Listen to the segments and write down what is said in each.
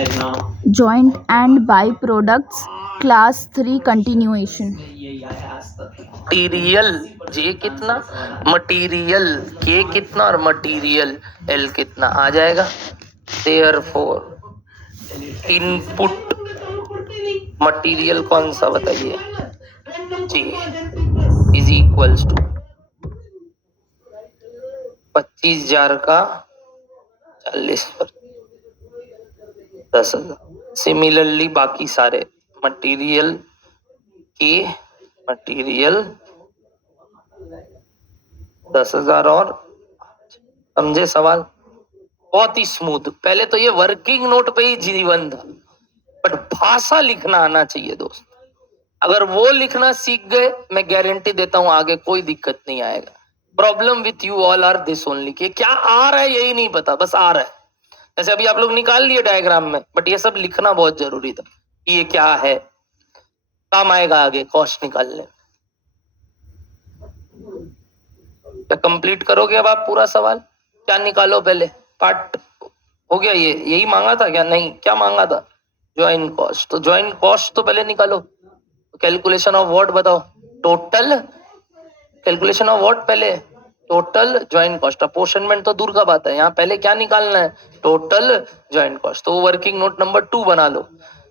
Joint and by-products, class 3 continuation. Material जे कितना, material के कितना और मटीरियल एल कितना आ जाएगा। देयरफॉर इनपुट मटीरियल कौन सा बताइए, जे इज इक्वल्स टू 25,000 का 40 पर 10,000। सिमिलरली बाकी सारे मटीरियल के मटीरियल 10,000 और, समझे सवाल? बहुत ही स्मूथ। पहले तो ये वर्किंग नोट पे ही जीवन था, बट भाषा लिखना आना चाहिए दोस्त। अगर वो लिखना सीख गए, मैं गारंटी देता हूं आगे कोई दिक्कत नहीं आएगा। Problem with you all are this only, कि क्या आ रहा है यही नहीं पता, बस आ रहा है। जैसे अभी आप लोग निकाल लिए डायग्राम में, बट ये सब लिखना बहुत जरूरी था कि ये क्या है, काम आएगा आगे कॉस्ट निकालने। क्या कंप्लीट करोगे अब आप पूरा सवाल? क्या निकालो पहले, पार्ट हो गया ये, यही मांगा था क्या? नहीं, क्या मांगा था? Joint cost. तो ज्वाइंट कॉस्ट तो पहले निकालो। कैलकुलेशन ऑफ व्हाट बताओ? टोटल। कैलकुलेशन ऑफ व्हाट पहले? Total joint cost. अपोर्शनमेंट तो दूर का बात है, यहाँ पहले क्या निकालना है? Total joint cost. तो वर्किंग नोट नंबर 2 बना लो,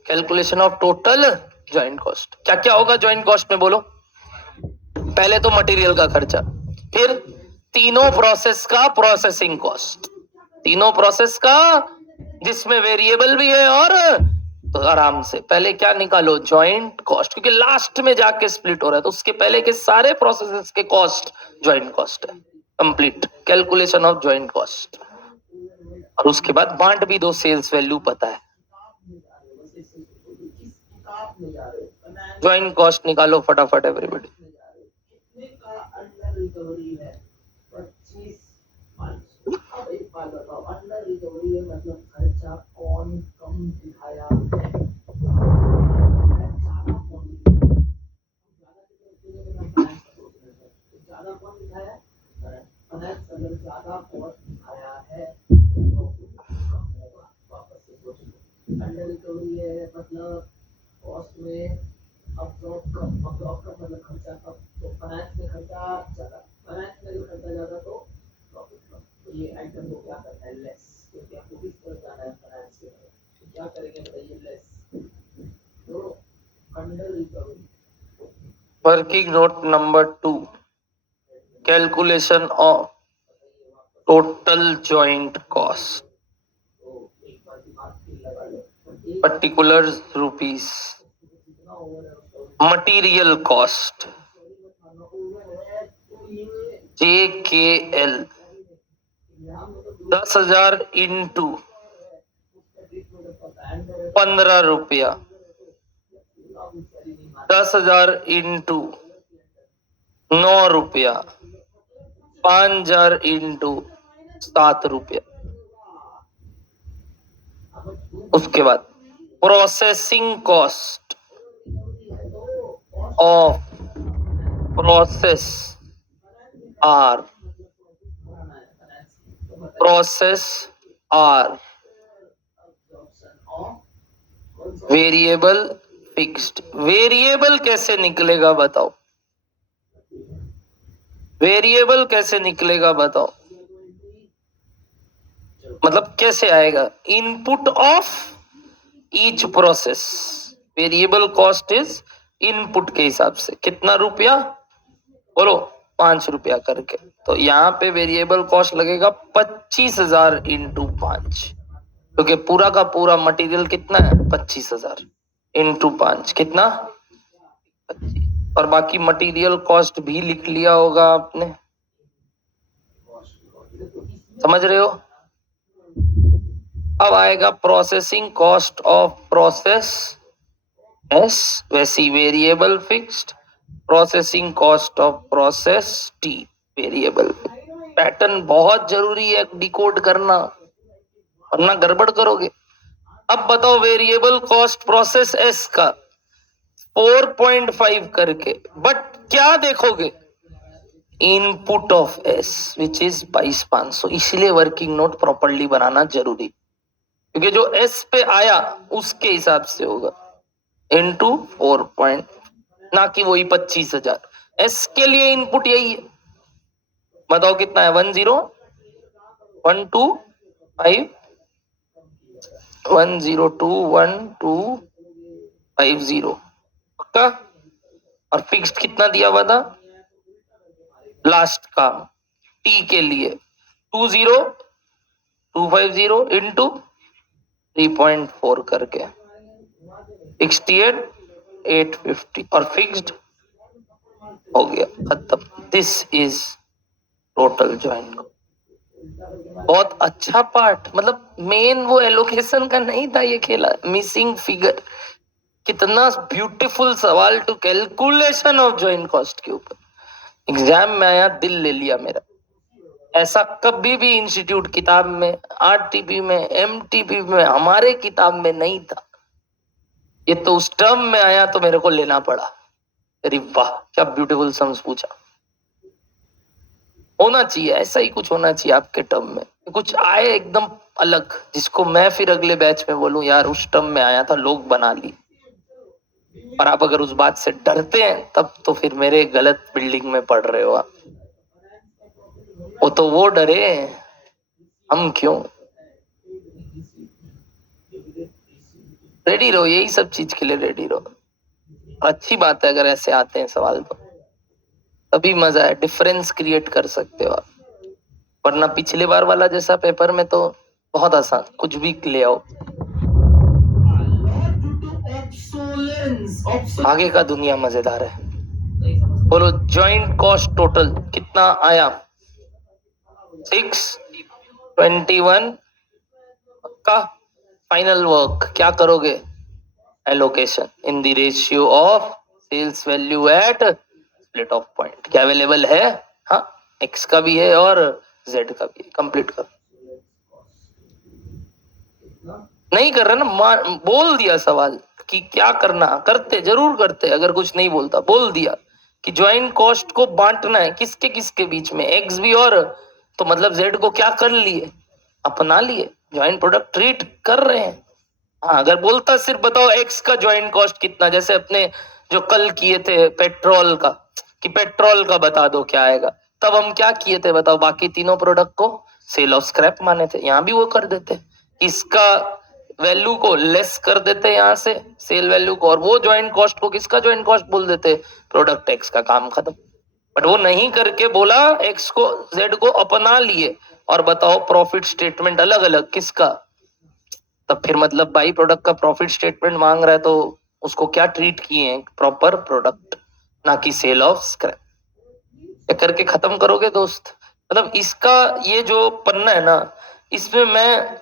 calculation of total joint cost. क्या क्या होगा ज्वाइंट कॉस्ट में बोलो? पहले तो मटेरियल का खर्चा, फिर तीनों प्रोसेस का प्रोसेसिंग कॉस्ट, तीनों प्रोसेस का जिसमें वेरिएबल भी है और, तो आराम से पहले क्या निकालो? ज्वाइंट कॉस्ट, क्योंकि लास्ट में जाके स्प्लिट हो रहा है, तो उसके पहले के सारे प्रोसेसेस के कॉस्ट ज्वाइंट कॉस्ट है। Complete calculation of joint cost. और उसके बाद बांट भी दो, सेल्स वैल्यू पता है। ज्वाइंट कॉस्ट निकालो फटाफट एवरीबॉडी। अब एक बात बताओ, अंडर रिकवरी है मतलब खर्चा कौन कम दिखाया है? ज्यादा कौन दिखाया? फाइनेंस अगर ज्यादा कॉस्ट दिखाया है तो कम होगा। वापस से सोचो, अंडर रिकवरी है मतलब कॉस्ट में अब्सॉर्ब कम मतलब खर्चा कम, तो फाइनेंस में खर्चा ज्यादा, फाइनेंस में जो खर्चा ज्यादा तो प्रॉफिट कम। तो ये आइटम को क्या करना है? लेस, क्योंकि आपको किस तरफ जाना है? फाइनेंस के तरफ। तो क्या करेंगे बताइए? लेस। तो under recovery working note number 2, calculation of total joint cost, particular rupees. Material cost JKL 10,000 into 15 रुपया, 10,000 इंटू 9 रुपया, 5,000 इंटू 7 रुपया। उसके बाद processing cost of process are, process are variable fixed. Variable कैसे निकलेगा बताओ? वेरिएबल कैसे निकलेगा बताओ? मतलब कैसे आएगा? Input of each process, variable cost is input के हिसाब से। कितना रुपया बोलो? 5 रुपया करके। तो यहाँ पे वेरिएबल कॉस्ट लगेगा 25,000 इंटू 5, क्योंकि पूरा का पूरा मटेरियल कितना है? 25,000 इंटू 5 कितना? 25। और बाकी मटेरियल कॉस्ट भी लिख लिया होगा आपने, समझ रहे हो? अब आएगा processing cost of process S, वैसी variable fixed. Processing cost of process T, variable. Pattern बहुत जरूरी है डिकोड करना, वरना गड़बड़ करोगे। अब बताओ वेरिएबल कॉस्ट प्रोसेस एस का 4.5 करके, बट क्या देखोगे? Input of S which is 22,500। इसलिए वर्किंग नोट प्रॉपर्ली बनाना जरूरी, क्योंकि जो एस पे आया उसके हिसाब से होगा इनटू 4 पॉइंट, ना कि वही 25,000। एस के लिए इनपुट यही है, बताओ कितना है? 102 पक्का। और फिक्स्ड कितना दिया हुआ था लास्ट का टी के लिए? 20250 इंटू 3.4 करके 68,850 और फिक्स्ड हो गया, खत्म। This is total join. बहुत अच्छा पार्ट, मतलब मेन वो एलोकेशन का नहीं था ये खेला, मिसिंग फिगर। कितना ब्यूटीफुल सवाल to calculation of joint cost के ऊपर एग्जाम में आया, दिल ले लिया मेरा। ऐसा कभी भी इंस्टीट्यूट किताब में, आरटीपी में, एमटीपी में, हमारे किताब में नहीं था। ये तो उस टर्म में आया तो मेरे को लेना पड़ा। अरे वाह, क्या ब्यूटीफुल सम्स पूछा। होना चाहिए ऐसा ही कुछ होना चाहिए आपके टर्म में, कुछ आए एकदम अलग, जिसको मैं फिर अगले बैच में बोलूं यार उस टर्म में आया था, लोग बना ली। और आप अगर उस बात से डरते हैं तब तो फिर मेरे गलत बिल्डिंग में पढ़ रहे हो आप। वो तो वो डरे, हम क्यों? रेडी रहो, यही सब चीज के लिए रेडी रहो। अच्छी बात है अगर ऐसे आते हैं सवाल तो तभी मजा है, डिफरेंस क्रिएट कर सकते हो आप। वरना पिछले बार वाला जैसा पेपर में तो बहुत आसान, कुछ भी ले आओ। आगे का दुनिया मजेदार है। बोलो जॉइंट कॉस्ट टोटल कितना आया? 621 का फाइनल वर्क क्या करोगे? Allocation in the ratio of sales value at split of point. क्या अवेलेबल है? हाँ, एक्स का भी है और जेड का भी है। कंप्लीट करो। नहीं कर रहे ना, बोल दिया सवाल कि क्या करना, करते जरूर करते। अगर कुछ नहीं बोलता बोल दिया कि ज्वाइंट कॉस्ट को बांटना है किसके किसके बीच में, एक्स भी और तो मतलब जेड को क्या कर लिए, अपना लिए, ज्वाइंट प्रोडक्ट ट्रीट कर रहे हैं। हाँ, अगर बोलता सिर्फ बताओ एक्स का ज्वाइंट कॉस्ट कितना, जैसे अपने जो कल किए थे पेट्रोल का, कि पेट्रोल का बता दो क्या आएगा, तब हम क्या किए थे बताओ? बाकी तीनों प्रोडक्ट को सेल ऑफ स्क्रैप माने थे। यहाँ भी वो कर देते, इसका वैल्यू को लेस कर देते यहाँ से सेल वैल्यू को, और वो ज्वाइंट कॉस्ट को किसका ज्वाइंट कॉस्ट बोल देते? प्रोडक्ट एक्स का, काम खत्म। बट वो नहीं करके बोला एक्स को जेड को अपना लिए, और बताओ प्रॉफिट स्टेटमेंट अलग अलग किसका? तब फिर मतलब बाई प्रोडक्ट का प्रॉफिट स्टेटमेंट मांग रहा है तो उसको क्या ट्रीट किए हैं? प्रॉपर प्रोडक्ट, ना कि सेल ऑफ स्क्रैप। करके खत्म करोगे दोस्त। मतलब इसका ये जो पन्ना है ना, इसमें मैं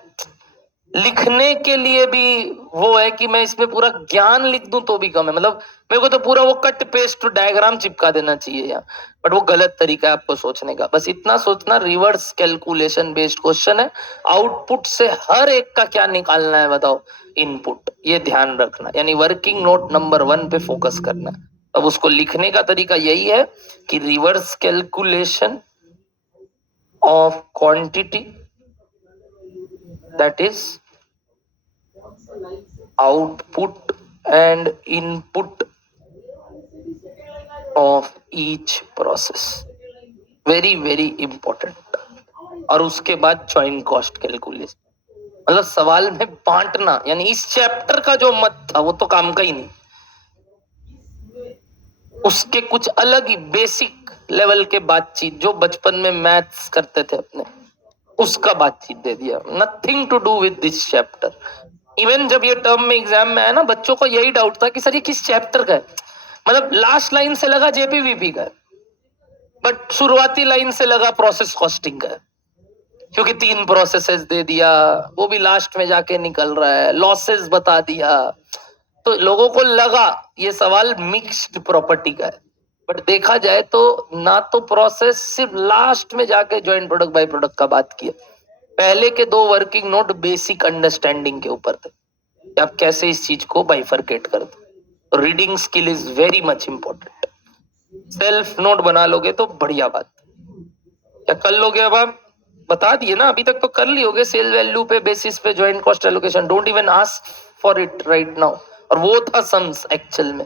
लिखने के लिए भी वो है कि मैं इसमें पूरा ज्ञान लिख दूं तो भी कम है। मतलब मेरे को तो पूरा वो कट पेस्ट डायग्राम चिपका देना चाहिए यार, बट वो गलत तरीका है आपको सोचने का। बस इतना सोचना, रिवर्स कैलकुलेशन बेस्ड क्वेश्चन है, आउटपुट से हर एक का क्या निकालना है बताओ? इनपुट। ये ध्यान रखना, यानी वर्किंग नोट नंबर 1 पे फोकस करना। अब उसको लिखने का तरीका यही है कि reverse calculation of quantity, that is output and input of each process, very very important। और उसके बाद ज्वाइंट कॉस्ट कैलकुलेशन, मतलब सवाल में बांटना। यानी इस चैप्टर का जो मत था वो तो काम का ही नहीं, उसके कुछ अलग ही बेसिक लेवल के बातचीत जो बचपन में मैथ्स करते थे अपने, उसका बातचीत दे दिया। Nothing to do with this chapter. Even जब ये टर्म में एग्जाम में आया ना, बच्चों को यही डाउट था कि सर ये किस चैप्टर का है। मतलब लास्ट लाइन से लगा जेपीवीपी का है, बट शुरुआती लाइन से लगा प्रोसेस कॉस्टिंग का है, क्योंकि 3 प्रोसेसेस दे दिया, वो भी लास्ट में जाके निकल रहा है, लॉसेस बता दिया, तो लोगों को लगा ये सवाल मिक्स्ड प्रॉपर्टी का है। बट देखा जाए तो ना तो प्रोसेस, सिर्फ लास्ट में जाके ज्वाइंट प्रोडक्ट बाय प्रोडक्ट का बात किया। पहले के 2 वर्किंग नोट बेसिक अंडरस्टैंडिंग के ऊपर थे, आप कैसे इस चीज को बाइफरकेट करते। Reading skill is very much important. Self note बना लोगे तो बढ़िया बात। क्या कर लोगे अब आप? बता दिए ना, अभी तक तो कर ली होगे सेल वैल्यू पे बेसिस पे joint cost allocation, don't even ask for it right now. और वो था सम्स एक्चुअल में।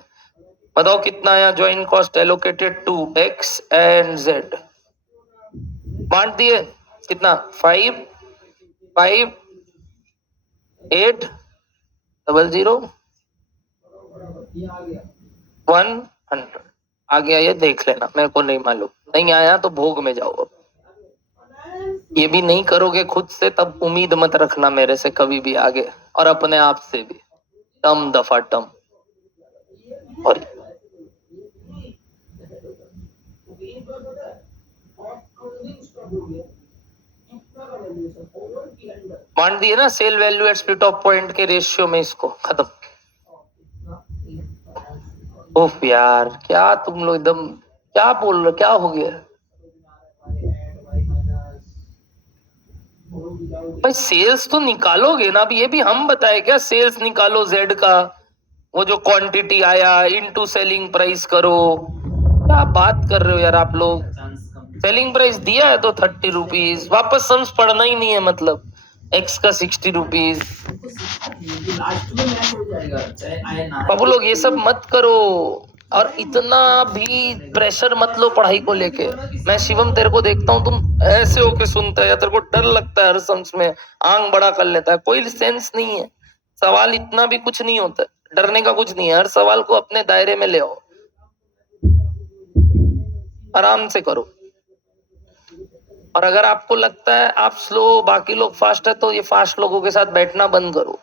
बताओ कितना आया joint cost allocated to X and Z, बांट दिए कितना, 5 5 8 00 100 आ गया, ये देख लेना, मेरे को नहीं मालूम, नहीं आया तो भोग में जाओ। अब ये भी नहीं करोगे खुद से तब उम्मीद मत रखना मेरे से कभी भी आगे, और अपने आप से भी, टम दफा टम। और मान दिए ना sale value at split of point के रेशियो में, इसको खत्म। उफ यार, क्या तुम लोग एकदम क्या बोल रहे हो, क्या हो गया भाई? सेल्स तो निकालोगे ना, अभी ये भी हम बताए क्या? सेल्स निकालो जेड का, वो जो क्वांटिटी आया इनटू सेलिंग प्राइस करो। क्या बात कर रहे हो यार आप लोग? सेलिंग प्राइस दिया है तो 30 रुपीज, वापस सम्स पढ़ना ही नहीं है, मतलब एक्स का 60 रुपीज। बाबू लोग ये सब मत करो, और इतना भी प्रेशर मत लो पढ़ाई को लेके। मैं शिवम तेरे को देखता हूँ, तुम ऐसे होके सुनता है या तेरे को डर लगता है हर सम्स में, आंख बड़ा कर लेता है, कोई सेंस नहीं है। सवाल इतना भी कुछ नहीं होता, डरने का कुछ नहीं है, हर सवाल को अपने दायरे में ले आओ, आराम से करो। और अगर आपको लगता है आप स्लो बाकी लोग फास्ट है, तो ये फास्ट लोगों के साथ बैठना बंद करो,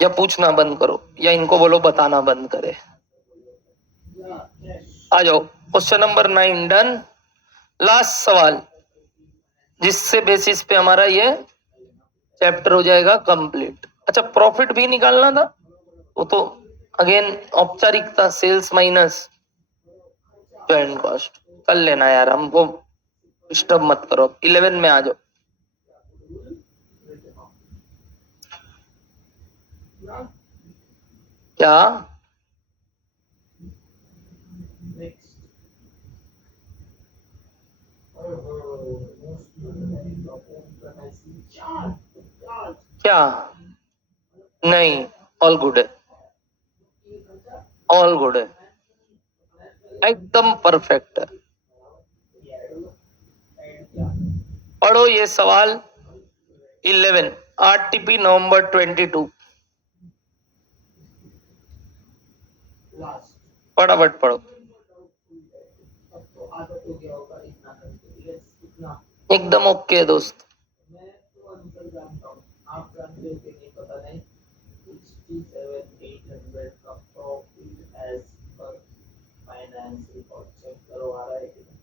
या पूछना बंद करो, या इनको बोलो बताना बंद करे। आ जाओ, क्वेश्चन नंबर 9 डन। लास्ट सवाल, जिससे बेसिस पे हमारा ये चैप्टर हो जाएगा कंप्लीट। अच्छा, प्रॉफिट भी निकालना था, वो तो अगेन औपचारिकता, सेल्स माइनस ज्वाइंट कॉस्ट कर लेना यार, हमको डिस्टर्ब मत करो। 11 में आ जाओ। क्या क्या? नहीं, ऑल गुड है, ऑल गुड है, एकदम परफेक्ट है। पढ़ो ये सवाल 11, आरटीपी नवंबर 22, फटाफट पढ़ो, एकदम ओके है दोस्त। आप जानते हो कि नहीं पता नहीं, 67,800 का profit as per finance record check करो आ रहा है कि नहीं।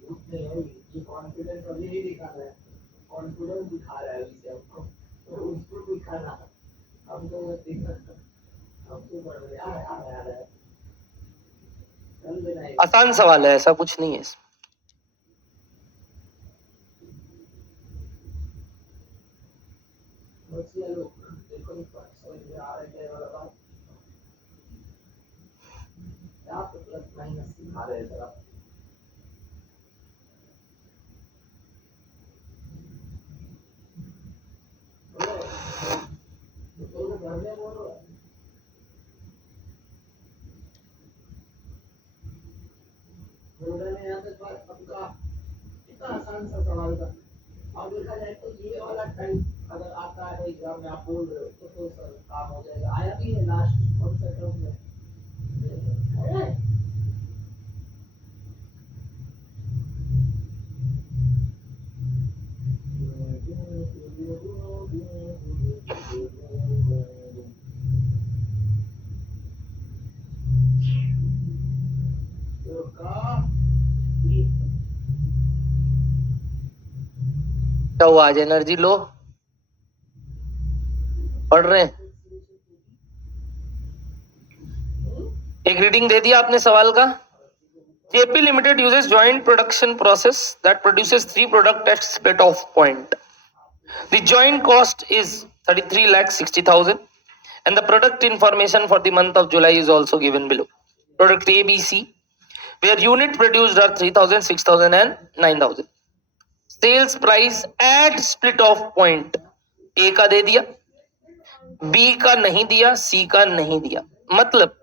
झूठ नहीं है, ये कॉन्फिडेंस अभी नहीं दिखा रहा है, कॉन्फिडेंस दिखा रहा है अभी से हमको, तो उसको दिखाना हमको दिखा, हमको बढ़ रहा है, आ रहा है। चल देना है। आसान सवाल है, ऐसा कुछ नहीं है इसमें। देखो समझ में आ रहा है वाला बात, आप प्लस माइनस सिखा रहे हैं जरा। तो घर में बोल रहा है, यहाँ तक बात आपका कितना आसान सा सवाल था। अब देखा जाए तो ये वाला टाइप अगर आता है एग्जाम में, आप बोल रहे हो तो सर काम हो जाएगा। आया भी है लास्ट कौन सा टर्म में है? क्या हुआ, आज एनर्जी लो? पढ़ रहे हैं? एक रीडिंग दे दिया आपने सवाल का। JP Limited uses joint production process that produces 3 products at split off point. The joint cost is 33,60,000 and the product information for the month of July is also given below. Product ABC, where unit produced are 3000, 6000 and 9000. Sales price at split off point A का दे दिया, B का नहीं दिया, C का नहीं दिया. मतलब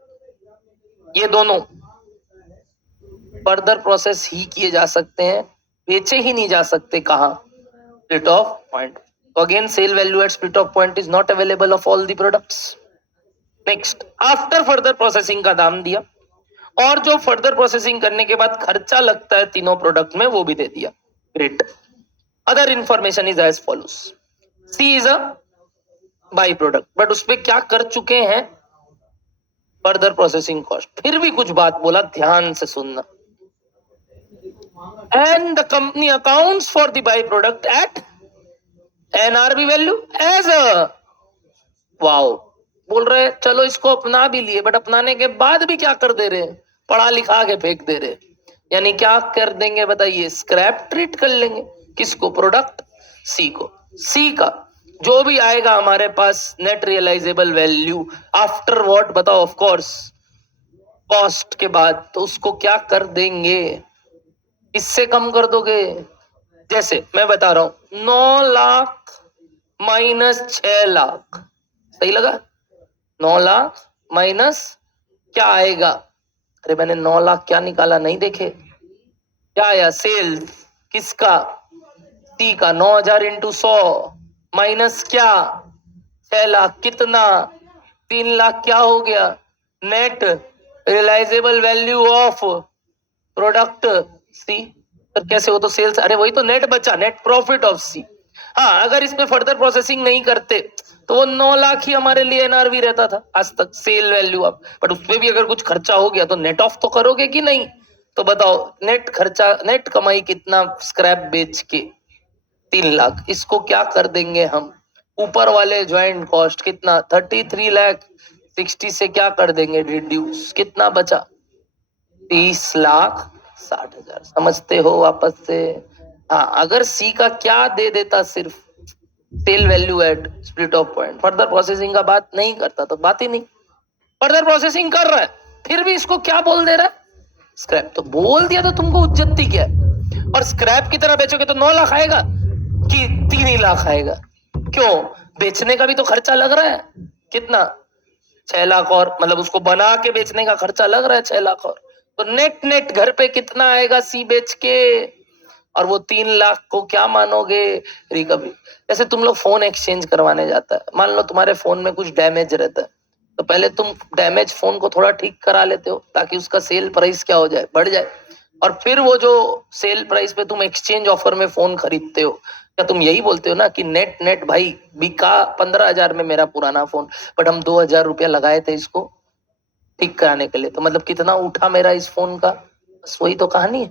ये दोनों फर्दर प्रोसेस ही किए जा सकते हैं, बेचे ही नहीं जा सकते. कहाँ? Split of point. तो again sale value at split of point is not available of all the products. Next, after further processing का दाम दिया और जो फर्दर प्रोसेसिंग करने के बाद खर्चा लगता है तीनों प्रोडक्ट में वो भी दे दिया. Great. Other information is as follows. C is a byproduct, but उस पे क्या कर चुके हैं? Further processing cost. फिर भी कुछ बात बोला, ध्यान से सुनना. And the company accounts for the byproduct at NRV value as a. Wow. बोल रहे चलो इसको अपना भी लिए, बट अपनाने के बाद भी क्या कर दे रहे हैं? पढ़ा लिखा के फेंक दे रहे. यानी क्या कर देंगे बताइए? स्क्रैप ट्रीट कर लेंगे. किसको? प्रोडक्ट सी को. सी का जो भी आएगा हमारे पास net realisable value after what बताओ? ऑफ कोर्स कॉस्ट के बाद. तो उसको क्या कर देंगे? इससे कम कर दोगे. जैसे मैं बता रहा हूं 9 लाख माइनस 6 लाख. सही लगा? 9 लाख माइनस क्या आएगा? अरे मैंने 9 लाख क्या निकाला नहीं देखे? क्या आया? सेल्स किसका? सी का. 9000 इंटू 100 माइनस क्या? 6 लाख. कितना? 3 लाख. क्या हो गया? Net realisable value of product C. तो कैसे? वो तो सेल्स. अरे वही तो नेट बचा, नेट प्रॉफिट ऑफ सी. हाँ, अगर इसमें फर्दर प्रोसेसिंग नहीं करते तो वो 9 लाख ही हमारे लिए एनआरवी रहता था आज तक, सेल वैल्यू अब. बट उसमें भी अगर कुछ खर्चा हो गया तो नेट ऑफ तो करोगे कि नहीं? तो बताओ नेट खर्चा, नेट कमाई कितना स्क्रैप बेच के? 3 लाख. इसको क्या कर देंगे हम? ऊपर वाले ज्वाइंट कॉस्ट कितना? 33 लाख 60 से क्या कर देंगे? रिड्यूस. कितना बचा? 30 लाख 60 हजार. समझते हो वापस से? हाँ, अगर सी का क्या दे देता? सिर्फ sale value at split of point, further processing का बात नहीं करता तो बात ही नहीं. फर्दर प्रोसेसिंग कर रहा है फिर भी इसको क्या बोल दे रहा है? स्क्रैप. तो बोल दिया तो तुमको उज्जती क्या है? और स्क्रैप की तरह बेचोगे तो 9 लाख आएगा कि 3 ही लाख आएगा? क्यों? बेचने का भी तो खर्चा लग रहा है. कितना? 6 लाख. और मतलब उसको बना के बेचने का खर्चा लग रहा है 6 लाख और. तो नेट नेट घर पे कितना आएगा सी बेच के? और वो 3 लाख को क्या मानोगे? रिकवरी. जैसे तुम लोग फोन एक्सचेंज करवाने जाता है, मान लो तुम्हारे फोन में कुछ डैमेज रहता है, तो पहले तुम डैमेज फोन को थोड़ा ठीक करा लेते हो ताकि उसका सेल प्राइस क्या हो जाए? बढ़ जाए. और फिर वो जो सेल प्राइस पे तुम एक्सचेंज ऑफर में फोन खरीदते हो, क्या तुम यही बोलते हो ना कि नेट नेट भाई बिका 15,000 में मेरा पुराना फोन, बट हम 2,000 रुपया लगाए थे इसको ठीक कराने के लिए, तो मतलब कितना उठा मेरा इस फोन का? बस वही तो कहानी है.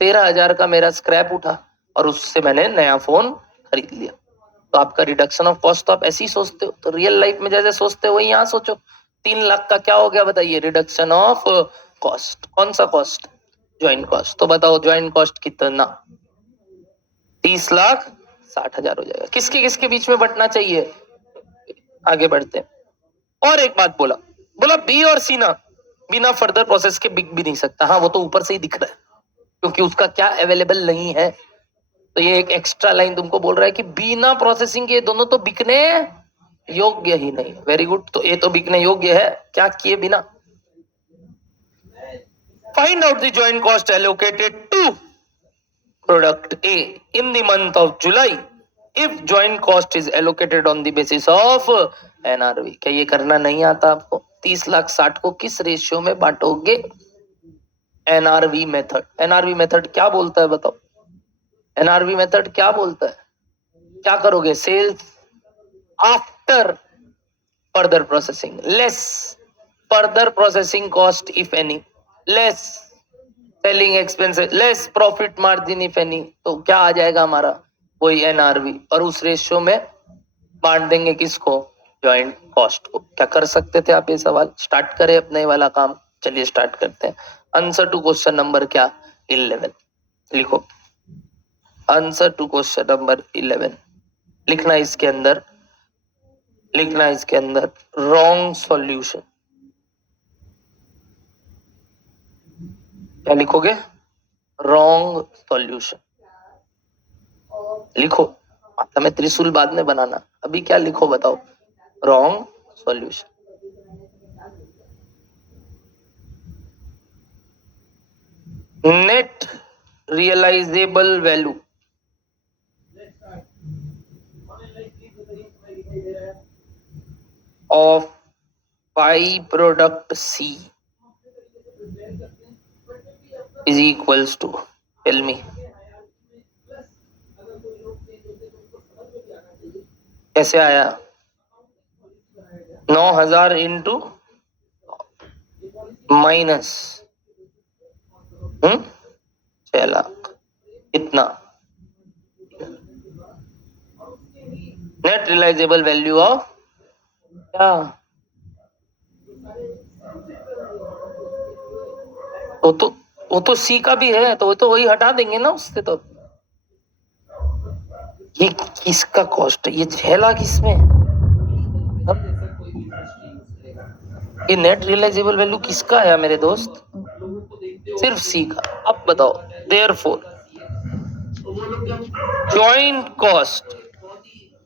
13,000 का मेरा स्क्रैप उठा और उससे मैंने नया फोन खरीद लिया. तो आपका रिडक्शन ऑफ कॉस्ट तो आप ऐसे ही सोचते हो. तो रियल लाइफ में जैसे सोचते हो वही यहाँ सोचो. 3 लाख का क्या हो गया बताइए? Reduction of cost. कौन सा कॉस्ट? Joint cost. तो बताओ ज्वाइंट कॉस्ट कितना? 30 लाख 60 हजार हो जाएगा. किसके किसके बीच में बंटना चाहिए? आगे बढ़ते हैं. और एक बात बोला बी और सी ना बिना फर्दर प्रोसेस के बिक भी नहीं सकता. हाँ, वो तो ऊपर से ही दिख रहा है क्योंकि उसका क्या अवेलेबल नहीं है. तो ये एक एक्स्ट्रा लाइन तुमको बोल रहा है कि बिना प्रोसेसिंग के दोनों तो बिकने योग्य ही नहीं. Very good. तो ये तो बिकने योग्य है. क्या किए बिना? Find out the joint cost allocated to product A in the month of July if joint cost is allocated on the basis of NRV. क्या ये करना नहीं आता आपको? 30 लाख 60 को किस रेशियो में बांटोगे? NRV method. एनआरवी मेथड क्या बोलता है बताओ? एनआरवी मेथड क्या बोलता है? क्या करोगे? Sales after further processing less further processing cost if any less selling expenses less profit margin if any. तो क्या आ जाएगा हमारा? वही एनआरवी. और उस रेशियो में बांट देंगे किसको? जॉइंट कॉस्ट को. क्या कर सकते थे आप? ये सवाल स्टार्ट करें अपने वाला काम. चलिए स्टार्ट करते हैं. आंसर टू क्वेश्चन नंबर क्या? 11. लिखो आंसर टू क्वेश्चन नंबर 11. लिखना इसके अंदर रॉन्ग सॉल्यूशन. क्या लिखोगे? रॉन्ग सॉल्यूशन लिखो। माथा में त्रिशूल बाद में बनाना, अभी क्या लिखो बताओ? Wrong solution. Net realisable value of byproduct C is equals to, tell me, कैसे आया? 9,000 इंटू माइनस 6 लाख, इतना नेट रियलाइजेबल वैल्यू ऑफ क्या? वो तो सी का भी है, तो वो तो वही हटा देंगे ना उससे। तो ये किसका कॉस्ट है? ये 6 लाख इसमें। ये नेट रियलाइजेबल वैल्यू किसका है मेरे दोस्त? सिर्फ सी का। अब बताओ, therefore joint cost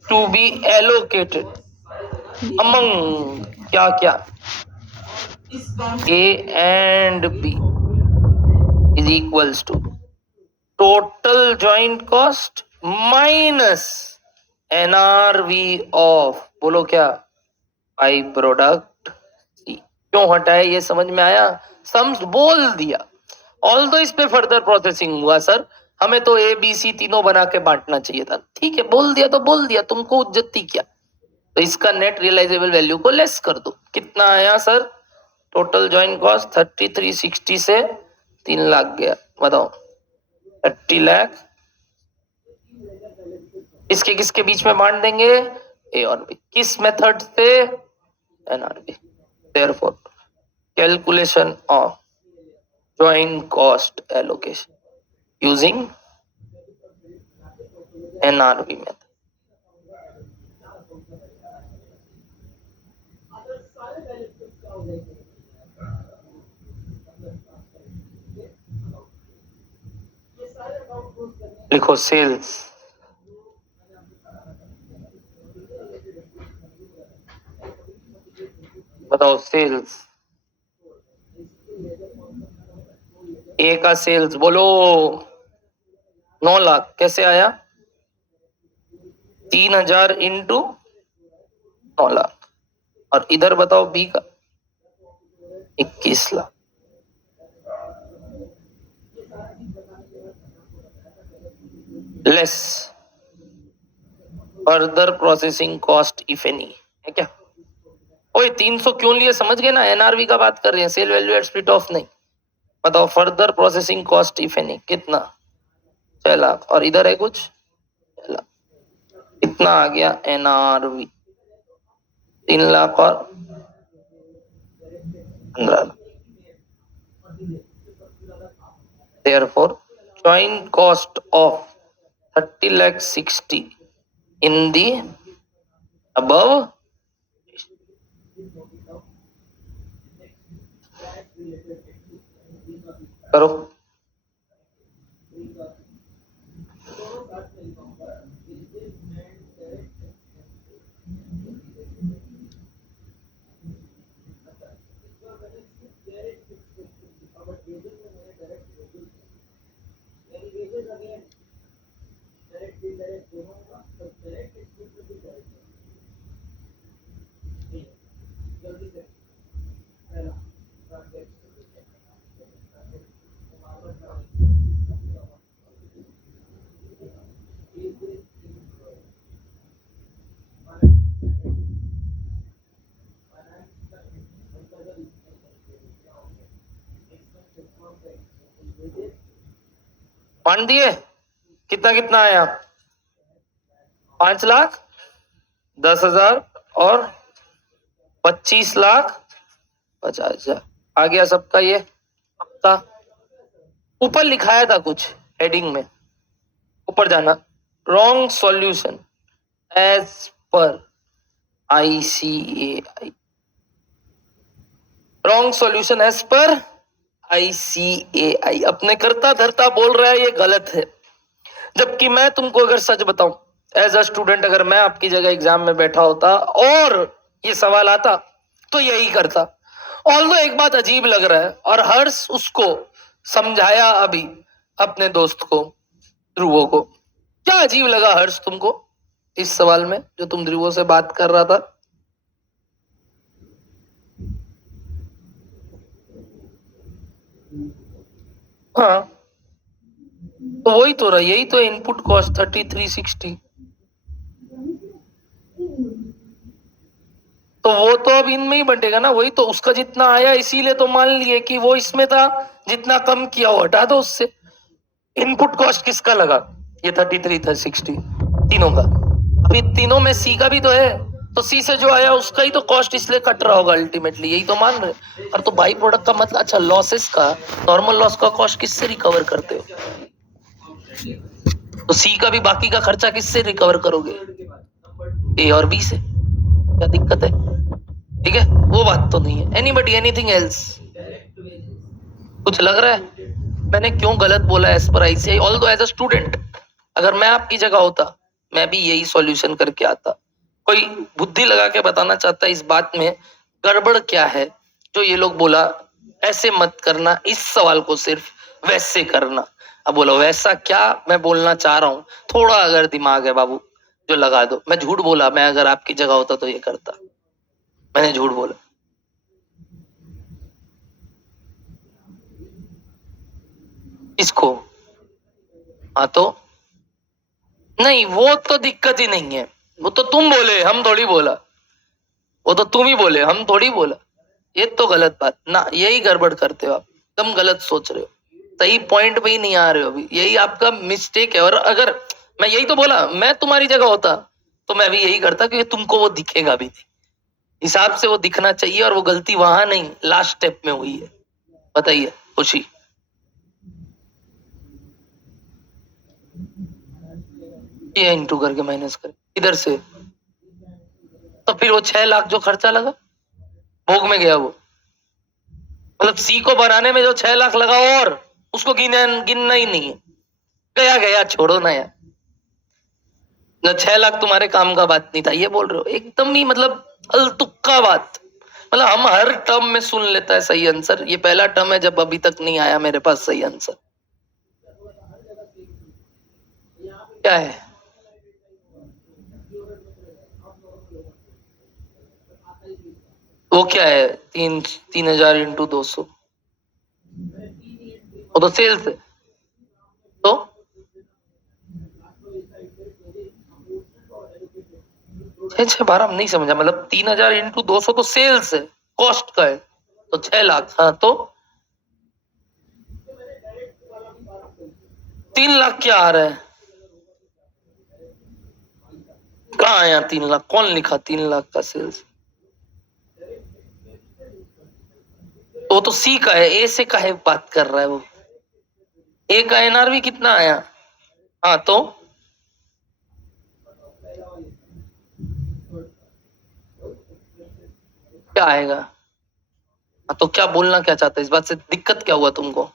to be allocated among क्या क्या? A and B is equals to total joint cost minus NRV of, बोलो क्या? By product C। क्यों हटाए ये समझ में आया? सम्स बोल दिया। ऑल दो इस पे फर्दर प्रोसेसिंग हुआ सर, हमें तो A B C तीनों बना के बांटना चाहिए था। ठीक है, बोल दिया तो बोल दिया, तुमको उज्जती क्या? तो इसका नेट रियलाइजेबल वैल्यू को लेस कर दो। कितना आया सर? टोटल जॉइंट कॉस्ट 3360 से 3 लाख गया। बताओ 30 लाख इसके किसके बीच में बांट देंगे? ए और बी। किस मेथड से? NRB. Therefore calculation of joint cost allocation using NRB method. लिखो सेल्स, बताओ सेल्स। ए का सेल्स बोलो 9 लाख, कैसे आया? 3,000 इंटू 9 लाख। और इधर बताओ बी का 21 lakh. Less further processing cost if any है क्या? ओए 300 क्यों लिए समझ गए ना? एनआरवी का बात कर रहे हैं, sale value at split of नहीं। बताओ further processing cost if any कितना? 6 लाख। और इधर है कुछ 6 लाख, इतना आ गया एनआरवी 3 लाख और 15 lakh. Therefore, joint cost of 30 lakh 60 in the above करो। मान दिए? कितना कितना आया? 5 लाख 10,000 और 25 लाख 50,000 आ गया सबका। ये हफ्ता ऊपर लिखाया था कुछ हेडिंग में, ऊपर जाना। Wrong solution as per ICAI, wrong solution as per ICAI अपने करता धरता बोल रहा है, ये गलत है। जबकि मैं तुमको अगर सच बताऊं, एज अ स्टूडेंट अगर मैं आपकी जगह एग्जाम में बैठा होता और ये सवाल आता तो यही करता। ऑल्दो एक बात अजीब लग रहा है, और हर्ष उसको समझाया अभी अपने दोस्त को, ध्रुवो को। क्या अजीब लगा हर्ष तुमको इस सवाल में जो तुम ध्रुवो से बात कर रहा था? हाँ, तो वही तो रहा, यही तो इनपुट कॉस्ट 3360। तो वो तो अब इनमें ही बंटेगा ना, वही तो उसका जितना आया, इसीलिए तो मान लिए कि वो इसमें था, जितना कम किया वो हटा दो उससे। इनपुट कॉस्ट किसका लगा? ये 3360 तीनों का। अभी तीनों में सी का भी तो है, तो सी से जो आया उसका ही तो कॉस्ट इसलिए कट रहा होगा अल्टीमेटली, यही तो मान रहे। और तो बाई प्रोडक्ट का मतलब, अच्छा लॉसेस का, नॉर्मल लॉस का कॉस्ट किससे रिकवर करते हो? तो सी का भी बाकी का खर्चा किससे रिकवर करोगे? ए और बी से। क्या दिक्कत है? ठीक है, वो बात तो नहीं है। Anybody, anything else? कुछ लग रहा है मैंने क्यों गलत बोला as per ICAI? Although as a student अगर मैं आपकी जगह होता, मैं भी यही सॉल्यूशन करके आता। कोई बुद्धि लगा के बताना चाहता है इस बात में गड़बड़ क्या है जो ये लोग बोला ऐसे मत करना, इस सवाल को सिर्फ वैसे करना। अब बोलो वैसा क्या मैं बोलना चाह रहा हूं, थोड़ा अगर दिमाग है बाबू जो लगा दो। मैं झूठ बोला, मैं अगर आपकी जगह होता तो ये करता। मैंने झूठ बोला। इसको हाँ तो नहीं, वो तो दिक्कत ही नहीं है, वो तो तुम बोले, हम थोड़ी बोला। वो तो तुम ही बोले, हम थोड़ी बोला। ये तो गलत बात ना, यही गड़बड़ करते हो आप, तुम गलत सोच रहे हो, सही पॉइंट पे ही नहीं आ रहे हो अभी, यही आपका मिस्टेक है। और अगर मैं यही तो बोला, मैं तुम्हारी जगह होता तो मैं भी यही करता, क्योंकि तुमको वो दिखेगा भी नहीं, हिसाब से वो दिखना चाहिए, और वो गलती वहां नहीं लास्ट स्टेप में हुई है। बताइए खुशी। ये इंटू करके माइनस कर इधर से, तो फिर वो 6 लाख जो खर्चा लगा भोग में गया, वो मतलब सी को बनाने में जो 6 लाख लगा, और उसको गिनना ही नहीं है, गया गया, छोड़ो ना यार। न 6 लाख तुम्हारे काम का बात नहीं था, ये बोल रहे हो एकदम ही मतलब अलतुक्का बात। मतलब हम हर टर्म में सुन लेता है सही आंसर, ये पहला टर्म है जब अभी तक नहीं आया मेरे पास सही आंसर। क्या है? वो क्या है? 3,000 इंटू 200, वो तो सेल्स है। तो 6 6 12 नहीं समझा, मतलब 3,000 इंटू 200 तो सेल्स है, कॉस्ट का है, तो 6 लाख। हाँ तो 3 लाख क्या आ रहा है? कहाँ आया 3 लाख? कौन लिखा 3 लाख का सेल्स? वो तो सी का है, ए से काहे बात कर रहा है वो? ए का NRV कितना आया? हाँ तो क्या आएगा? हाँ तो क्या बोलना क्या चाहता है, इस बात से दिक्कत क्या हुआ तुमको?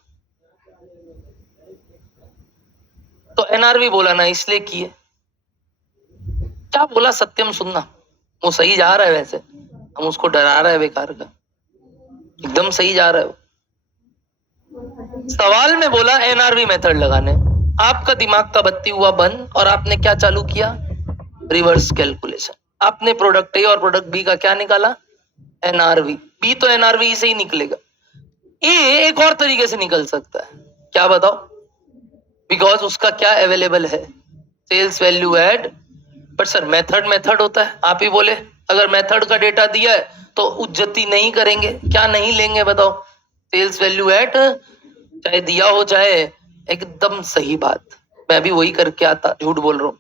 तो NRV बोला ना, इसलिए किए। क्या बोला सत्यम सुनना, वो सही जा रहा है वैसे, हम उसको डरा रहे हैं बेकार का, एकदम सही जा रहा है वो। सवाल में बोला NRV मेथड लगाने, आपका दिमाग का बत्ती हुआ बंद, और आपने क्या चालू किया? Reverse calculation. आपने प्रोडक्ट ए और प्रोडक्ट बी का क्या निकाला? NRV। बी तो NRV से ही निकलेगा, ए एक और तरीके से निकल सकता है, क्या बताओ? बिकॉज उसका क्या अवेलेबल है? Sales value at. पर सर मेथड मेथड होता है, आप ही बोले अगर मेथड का डेटा दिया है तो उज्जती नहीं करेंगे, क्या नहीं लेंगे बताओ? सेल्स वैल्यू एड, चाहे दिया हो चाहे, एकदम सही बात, मैं भी वही करके आता, झूठ बोल रहा हूँ।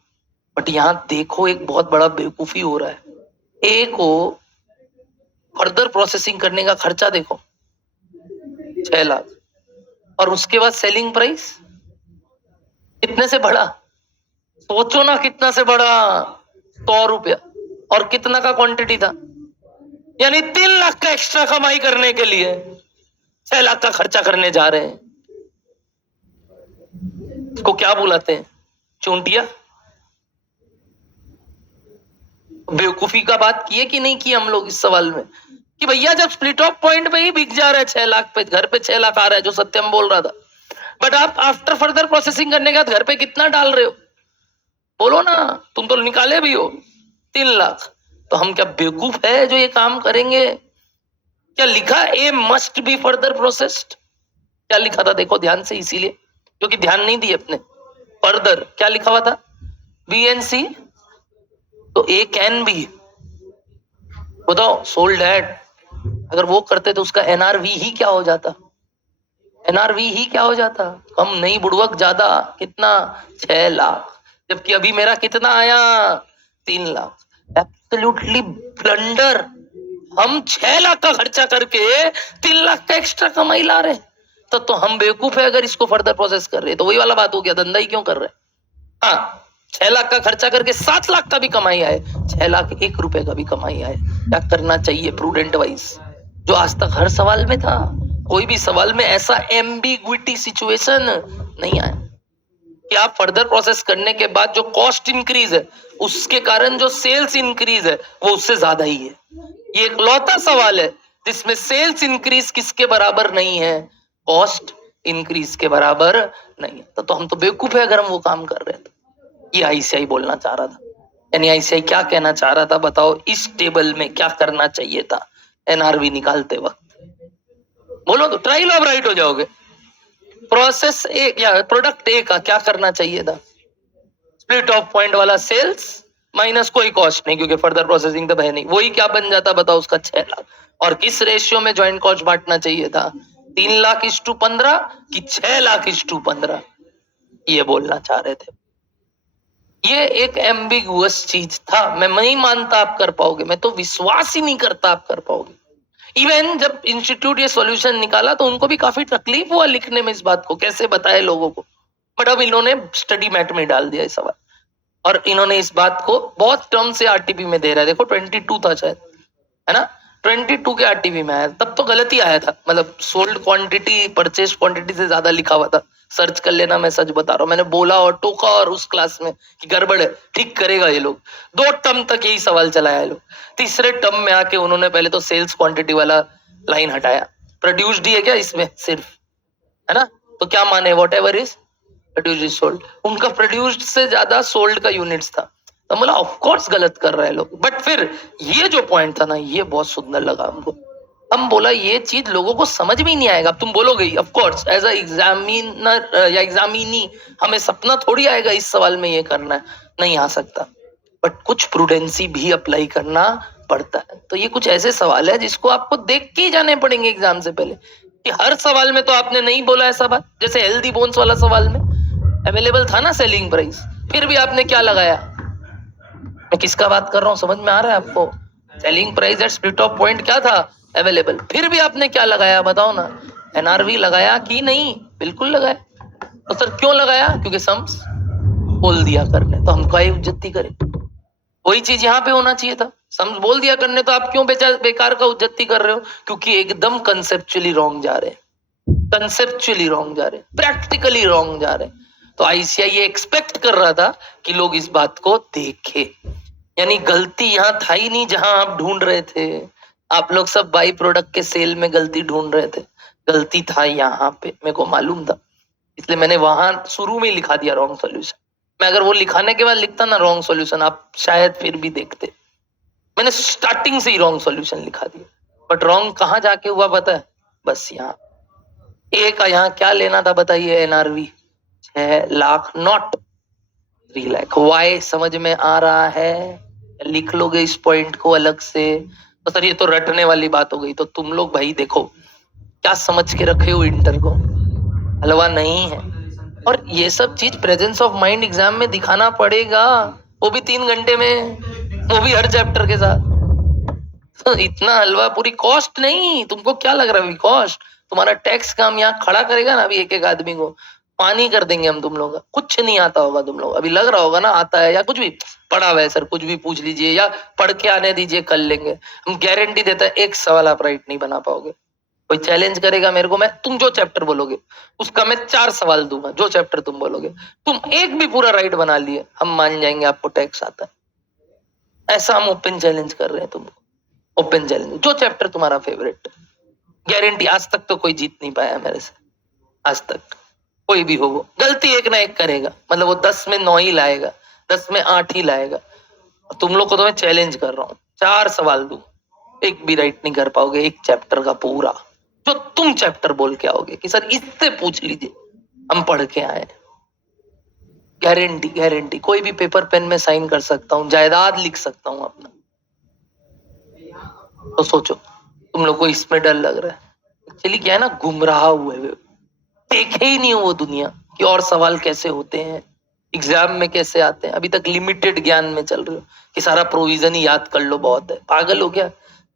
बट यहाँ देखो एक बहुत बड़ा बेवकूफी हो रहा है। ए को फर्दर प्रोसेसिंग करने का खर्चा देखो 6 लाख, और उसके बाद सेलिंग प्राइस कितने से बढ़ा? सोचो ना कितना से बढ़ा, 100 रुपया, और कितना का क्वांटिटी था? यानी 3 लाख का एक्स्ट्रा कमाई करने के लिए 6 लाख का खर्चा करने जा रहे हैं, इसको क्या बुलाते हैं? चूंटिया। बेवकूफी का बात की है कि नहीं की हम लोग इस सवाल में, कि भैया जब स्प्लिट ऑफ पॉइंट पे ही बिक जा रहा है 6 लाख पे, घर पे 6 लाख आ रहा है, जो सत्यम बोल रहा था, बट आप आफ्टर फर्दर प्रोसेसिंग करने के बाद घर पे कितना डाल रहे हो? बोलो ना, तुम तो निकाले भी हो 3 लाख। तो हम क्या बेवकूफ है जो ये काम करेंगे? क्या लिखा, ए मस्ट बी फर्दर प्रोसेस्ड, क्या लिखा था देखो ध्यान से, इसीलिए क्योंकि ध्यान नहीं दिए अपने। फर्दर क्या लिखा हुआ था? बी एंड सी, तो ए कैन बी, बताओ सोल्ड एट, अगर वो करते तो उसका एनआरवी ही क्या हो जाता? एनआरवी ही क्या हो जाता? कम नहीं बुड़वक ज्यादा, कितना? 6 लाख, जबकि अभी मेरा कितना आया? 3 लाख। Absolutely blunder. हम 6 लाख का खर्चा करके 3 लाख का एक्स्ट्रा कमाई ला रहे, तो हम बेवकूफ है अगर इसको फर्दर प्रोसेस कर रहे। तो वही वाला बात हो गया, धंधा ही क्यों कर रहे? हाँ, 6 लाख का खर्चा करके 7 लाख का भी कमाई आए, 6 लाख 1 रुपए का भी कमाई आए, क्या करना चाहिए प्रूडेंट वाइज? जो आज तक हर सवाल में था, कोई भी सवाल में ऐसा एम्बिग्विटी सिचुएशन नहीं आया कि आप फर्दर प्रोसेस करने के बाद जो कॉस्ट इंक्रीज है उसके कारण जो सेल्स इंक्रीज है वो उससे ज्यादा ही है। ये इकलौता सवाल है जिसमें सेल्स इंक्रीज किसके बराबर नहीं है? कॉस्ट इंक्रीज के बराबर नहीं है। तो हम तो बेवकूफ है अगर हम वो काम कर रहे हैं। तो ये आईसीआई बोलना चाह रहा था। यानी आईसीआई क्या कहना चाह रहा था बताओ, इस टेबल में क्या करना चाहिए था एनआरवी निकालते वक्त? बोलो तो ट्रायल ऑफ राइट हो जाओगे। प्रोसेस ए या प्रोडक्ट ए का क्या करना चाहिए था? स्प्लिट ऑफ पॉइंट वाला सेल्स माइनस कोई कॉस्ट नहीं, क्योंकि फर्दर प्रोसेसिंग तो है नहीं, वही क्या बन जाता बताओ उसका 6 लाख। और किस रेशियो में ज्वाइंट कॉस्ट बांटना चाहिए था? 3 लाख इस टू 15 कि 6 लाख इस टू 15? ये बोलना चाह रहे थे। ये एक एम्बिगुअस चीज था, मैं नहीं मानता आप कर पाओगे, मैं तो विश्वास ही नहीं करता आप कर पाओगे। इवन जब इंस्टीट्यूट ये सॉल्यूशन निकाला तो उनको भी काफी तकलीफ हुआ लिखने में इस बात को, कैसे बताए लोगों को। बट अब इन्होंने स्टडी मैट में डाल दिया इस सवाल, और इन्होंने इस बात को बहुत टर्म से आरटीपी में दे रहा है। देखो 22 था शायद, है ना, 22 के आरटीपी में आया, तब तो गलती आया था, मतलब सोल्ड क्वांटिटी परचेज क्वांटिटी से ज्यादा लिखा हुआ था। सर्च कर लेना, मैं सच बता रहा हूँ, मैंने बोला और टोका और उस क्लास में कि गड़बड़ है, ठीक करेगा ये लोग। 2 टर्म तक यही सवाल चलाया है लोग। तीसरे टर्म में आके उन्होंने पहले तो सेल्स क्वांटिटी वाला लाइन हटाया, प्रोड्यूस्ड ही है क्या इसमें सिर्फ, है ना, तो क्या माने what ever is produced is sold, उनका प्रोड्यूस्ड से ज्यादा सोल्ड का यूनिट्स था। तो बोला ऑफ कोर्स गलत कर रहे हैं लोग। बट फिर ये जो पॉइंट था ना, ये बहुत सुंदर लगा हमको। हम बोला ये चीज लोगों को समझ में नहीं आएगा। अब तुम बोलोगे of course as a examiner या एग्जामिनी हमें सपना थोड़ी आएगा इस सवाल में ये करना है, नहीं आ सकता, बट कुछ प्रूडेंसी भी अप्लाई करना पड़ता है। तो ये कुछ ऐसे सवाल है जिसको आपको देख के ही जाने पड़ेंगे एग्जाम से पहले, कि हर सवाल में तो आपने नहीं बोला ऐसा बात। जैसे हेल्दी बोन्स वाला सवाल में अवेलेबल था ना सेलिंग प्राइस, फिर भी आपने क्या लगाया? मैं किसका बात कर रहा हूँ, समझ में आ रहा है आपको? Selling price at split of point क्या था? अवेलेबल। फिर भी आपने क्या लगाया बताओ ना? एनआरवी लगाया कि नहीं? बिल्कुल लगाया। तो सर क्यों लगाया? क्योंकि सम्स बोल दिया करने, तो हम क्या उज्जती करें? वही चीज यहाँ पे होना चाहिए था, सम्स बोल दिया करने, तो आप क्यों बेकार का उज्जती कर रहे हो? क्योंकि एकदम कंसेप्चुअली रॉन्ग जा रहे हैं, कंसेप्चुअली रॉन्ग जा रहे हैं, प्रैक्टिकली रॉन्ग जा रहे हैं। तो आईसीआई ये एक्सपेक्ट कर रहा था कि लोग इस बात को देखें। यानी गलती यहाँ था ही नहीं जहां आप ढूंढ रहे थे। आप लोग सब बाई प्रोडक्ट के सेल में गलती ढूंढ रहे थे, गलती था यहाँ पे, मेरे को मालूम था, इसलिए मैंने वहां शुरू में ही लिखा दिया रॉन्ग सॉल्यूशन। मैं अगर वो लिखाने के बाद लिखता ना रॉन्ग सॉल्यूशन, आप शायद फिर भी देखते। मैंने स्टार्टिंग से ही रॉन्ग सॉल्यूशन लिखा दिया। बट रॉन्ग कहाँ जाके हुआ पता है? बस यहाँ ए का यहाँ क्या लेना था बताइए? NRV 6 lakh not 3 lakh. Why समझ में आ रहा है? लिख लोगे इस पॉइंट को अलग से? तो सर ये तो रटने वाली बात हो गई। तो तुम लोग भाई देखो क्या समझ के रखे हो इंटर को, हलवा नहीं है। और ये सब चीज प्रेजेंस ऑफ माइंड एग्जाम में दिखाना पड़ेगा, वो भी 3 घंटे में, वो भी हर चैप्टर के साथ। तो इतना हलवा, पूरी कॉस्ट नहीं। तुमको क्या लग रहा है कॉस्ट? तुम्हारा टैक्स काम यहाँ खड़ा करेगा ना अभी एक एक आदमी को, पानी कर देंगे हम तुम लोग का। कुछ नहीं आता होगा तुम लोग, अभी लग रहा होगा ना आता है, या कुछ भी पढ़ा हुआ है सर, कुछ भी पूछ लीजिए या पढ़ के आने दीजिए, कर लेंगे। हम गारंटी देते हैं एक सवाल आप राइट नहीं बना पाओगे। कोई चैलेंज करेगा मेरे को, मैं तुम जो चैप्टर बोलोगे उसका मैं 4 सवाल दूंगा, जो चैप्टर तुम बोलोगे तुम एक भी पूरा राइट बना लिए हम मान जाएंगे आपको टैक्स आता है। ऐसा हम ओपन चैलेंज कर रहे हैं तुमको, ओपन चैलेंज, जो चैप्टर तुम्हारा फेवरेट, गारंटी। आज तक तो कोई जीत नहीं पाया मेरे से, आज तक कोई भी हो, वो गलती एक ना एक करेगा, मतलब वो 10 में 9 ही लाएगा, 10 में 8 ही लाएगा। तुम लोग को तो मैं चैलेंज कर रहा हूँ, 4 सवाल दूं, एक भी राइट नहीं कर पाओगे एक चैप्टर का पूरा, जो तुम चैप्टर बोल के आओगे कि सर इससे पूछ लीजिए, हम पढ़ के आए। गारंटी गारंटी, कोई भी पेपर पेन में साइन कर सकता हूँ, जायदाद लिख सकता हूँ अपना। तो सोचो, तुम लोग को इसमें डर लग रहा है, एक्चुअली क्या है ना, गुमराह हुए, देखे ही नहीं हो वो दुनिया कि और सवाल कैसे होते हैं, एग्जाम में कैसे आते हैं। अभी तक लिमिटेड ज्ञान में चल रहे हो कि सारा प्रोविजन ही याद कर लो, बहुत है, पागल हो क्या?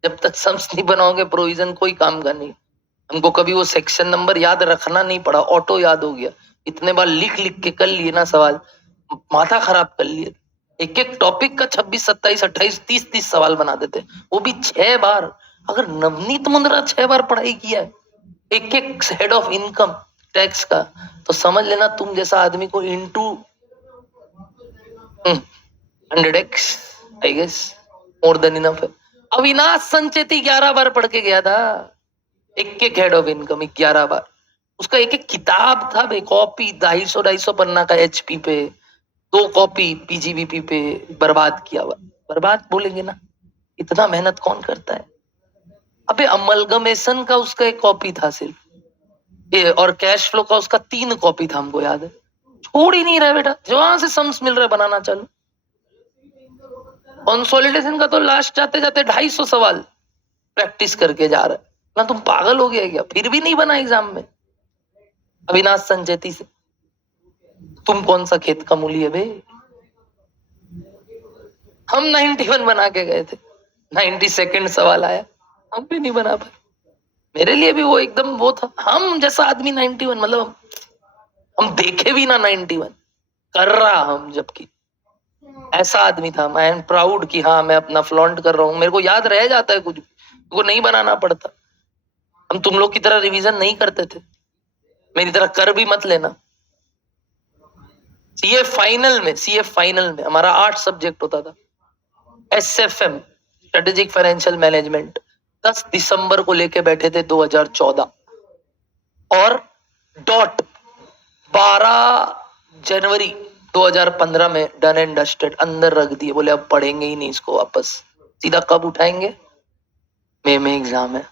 जब तक सम्स नहीं बनाओगे प्रोविजन कोई काम का नहीं। हमको कभी वो सेक्शन नंबर याद रखना नहीं पड़ा, ऑटो याद हो गया, इतने बार लिख लिख के कर लिए ना सवाल, माथा खराब कर लिए। एक एक टॉपिक का 26 27 28 30 सवाल बना देते, वो भी 6 बार। अगर नवनीत मुंद्रा 6 बार पढ़ाई किया है एक एक हेड ऑफ इनकम टैक्स का, तो समझ लेना तुम जैसा आदमी को into 100x I guess more than enough है। अविनाश संचेती 11 बार पढ़ के गया था, एक एक हेड ऑफ इनकम 11 बार। उसका एक एक किताब था बे, कॉपी 250 पन्ना का HP पे, 2 कॉपी PGBP पे, बर्बाद किया हुआ। बर्बाद बोलेंगे ना, इतना मेहनत कौन करता है? अबे अमलगमेशन का उसका एक कॉपी था सिर्फ, ये और कैश फ्लो का उसका 3 कॉपी था, हमको याद है। छोड़ ही नहीं रहा बेटा, जहां से सम्स मिल रहा है बनाना चालू। कंसोलिडेशन का तो लास्ट जाते जाते 250 सवाल प्रैक्टिस करके जा रहा है ना। तुम पागल हो गया क्या? फिर भी नहीं बना एग्जाम में अविनाश संचेती से। तुम कौन सा खेत का मूली है बे? हम 91 बना के गए थे, 92nd सवाल आया, हम भी नहीं बना पाए। मेरे लिए भी वो एकदम वो था, हम जैसा आदमी 91, मतलब हम देखे भी ना 91 कर रहा, हम जबकि ऐसा आदमी था। मैं एम प्राउड कि हाँ मैं अपना फ्लॉन्ट कर रहा हूँ, मेरे को याद रह जाता है, कुछ को नहीं बनाना पड़ता। हम तुम लोग की तरह रिवीजन नहीं करते थे, मेरी तरह कर भी मत लेना। सीए फाइनल में हमारा 8 सब्जेक्ट होता था। SFM स्ट्रेटेजिक फाइनेंशियल मैनेजमेंट 10 दिसंबर को लेके बैठे थे 2014, और डॉट 12 जनवरी 2015 में डन एंड डस्टेड अंदर रख दिए। बोले अब पढ़ेंगे ही नहीं इसको वापस, सीधा कब उठाएंगे? मई में एग्जाम है,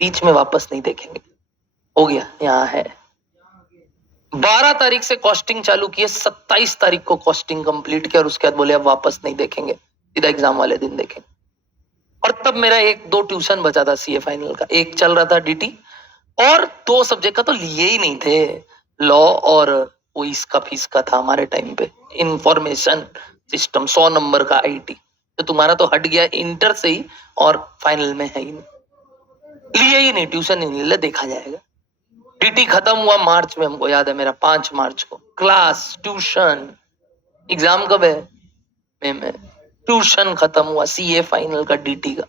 बीच में वापस नहीं देखेंगे। हो गया, यहाँ है। 12 तारीख से कॉस्टिंग चालू किए, 27 तारीख को कॉस्टिंग कंप्लीट किया, और उसके बाद बोले अब वापस नहीं देखेंगे, सीधा एग्जाम वाले दिन देखेंगे। और तब मेरा 1-2 ट्यूशन बचा था सीए फाइनल का, एक चल रहा था DT, और 2 सब्जेक्ट का तो लिए ही नहीं थे, लॉ और वो इसका फीस का था हमारे टाइम पे, इंफॉर्मेशन सिस्टम 100 नंबर का IT। तो तुम्हारा तो हट गया इंटर से ही, और फाइनल में है ही नहीं, लिए ही नहीं, ट्यूशन ही नहीं ले, देखा जाएगा। DT खत्म हुआ मार्च में, हमको याद है मेरा 5 मार्च को क्लास, ट्यूशन, एग्जाम कब है? मई में। ट्यूशन खत्म हुआ, सीए फाइनल का DT का।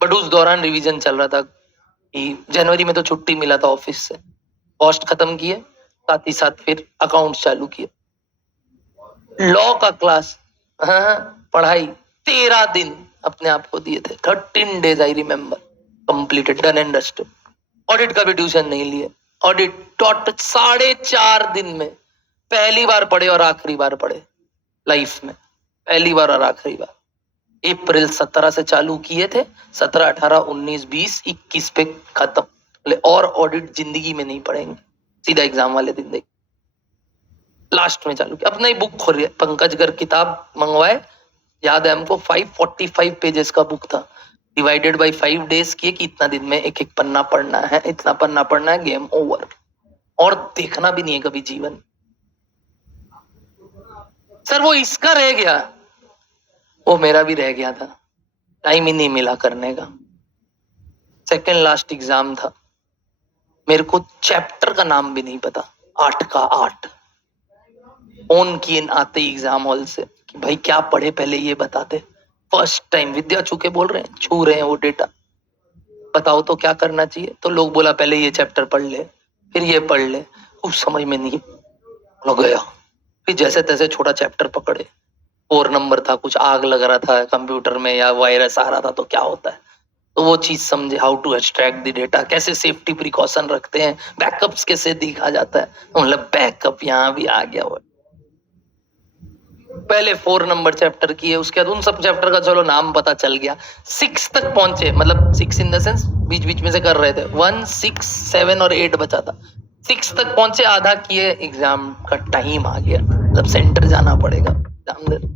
बट उस दौरान रिवीजन चल रहा था कि जनवरी में तो छुट्टी मिला था ऑफिस से, कॉस्ट खत्म किए, साथ ही साथ फिर अकाउंट्स चालू किए। लॉ का क्लास, हाँ, पढ़ाई 13 दिन अपने आप को दिए थे, 13 days I remember, completed, done and dusted. Audit का भी ट्यूशन नहीं लिए, ऑडिट डॉट 4.5 दिन में पहली बार पढ़े और आखिरी बार पढ़े लाइफ में, पहली बार और आखिरी बार। अप्रैल 17 से चालू किए थे, 17 18 19 20 21 पे खत्म। और ऑडिट जिंदगी में नहीं पढ़ेंगे, सीधा एग्जाम वाले दिन देख। लास्ट में चालू किया, अपना ही बुक खोल लिया, पंकज गर किताब मंगवाए, याद है हमको 545 पेजेस का बुक था, डिवाइडेड बाय 5 डेज किए कि इतना दिन में एक एक पन्ना पढ़ना है, इतना पन्ना पढ़ना है, गेम ओवर। और देखना भी नहीं है कभी जीवन। सर वो इसका रह गया, वो मेरा भी रह गया था, टाइम ही नहीं मिला करने का। सेकेंड लास्ट एग्जाम था, मेरे को चैप्टर का नाम भी नहीं पता, 8 का 8 फोन किए आते एग्जाम हॉल से कि भाई क्या पढ़े पहले ये बताते। फर्स्ट टाइम विद्या छू के बोल रहे हैं, छू रहे हैं वो डेटा। बताओ तो क्या करना चाहिए? तो लोग बोला पहले ये चैप्टर पढ़ ले, फिर ये पढ़ ले। कुछ समझ में नहीं लग गया। फिर जैसे तैसे छोटा चैप्टर पकड़े, 4 नंबर था, कुछ आग लग रहा था कंप्यूटर में या वायरस आ रहा था तो क्या होता है, तो वो चीज समझे। How to extract the data, कैसे सेफ्टी प्रिकॉशन रखते हैं, बैकअप्स कैसे देखा जाता है, मतलब बैकअप यहाँ भी आ गया। वो पहले 4 नंबर चैप्टर किए, उसके बाद उन सब चैप्टर का चलो नाम पता चल गया। 6 तक पहुंचे, मतलब 6 इन द सेंस बीच बीच में से कर रहे थे। 1, 6, 7 और 8 बचा था। 6 तक पहुंचे, आधा किए, एग्जाम का टाइम आ गया, मतलब सेंटर जाना पड़ेगा एग्जाम देने।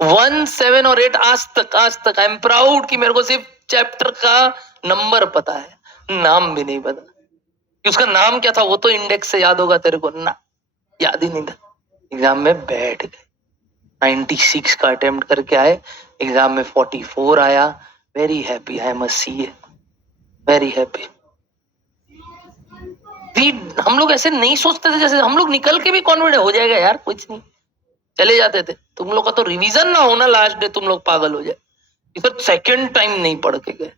1, 7 और 8 आज तक आई एम प्राउड कि मेरे को सिर्फ चैप्टर का नंबर पता है, नाम भी नहीं पता कि उसका नाम क्या था। वो तो इंडेक्स से याद होगा तेरे को ना, याद ही नहीं था। एग्जाम में बैठ गए, 96 का अटेम्प्ट करके आए, एग्जाम में 44 आया। Very happy, I must see, very happy. हम लोग ऐसे नहीं सोचते थे, जैसे हम लोग निकल के भी कॉन्फिडेंट हो जाएगा यार, कुछ नहीं, चले जाते थे। तुम लोग का तो रिवीजन ना होना लास्ट डे, तुम लोग पागल हो जाए। इधर सेकंड टाइम नहीं पढ़ के गए।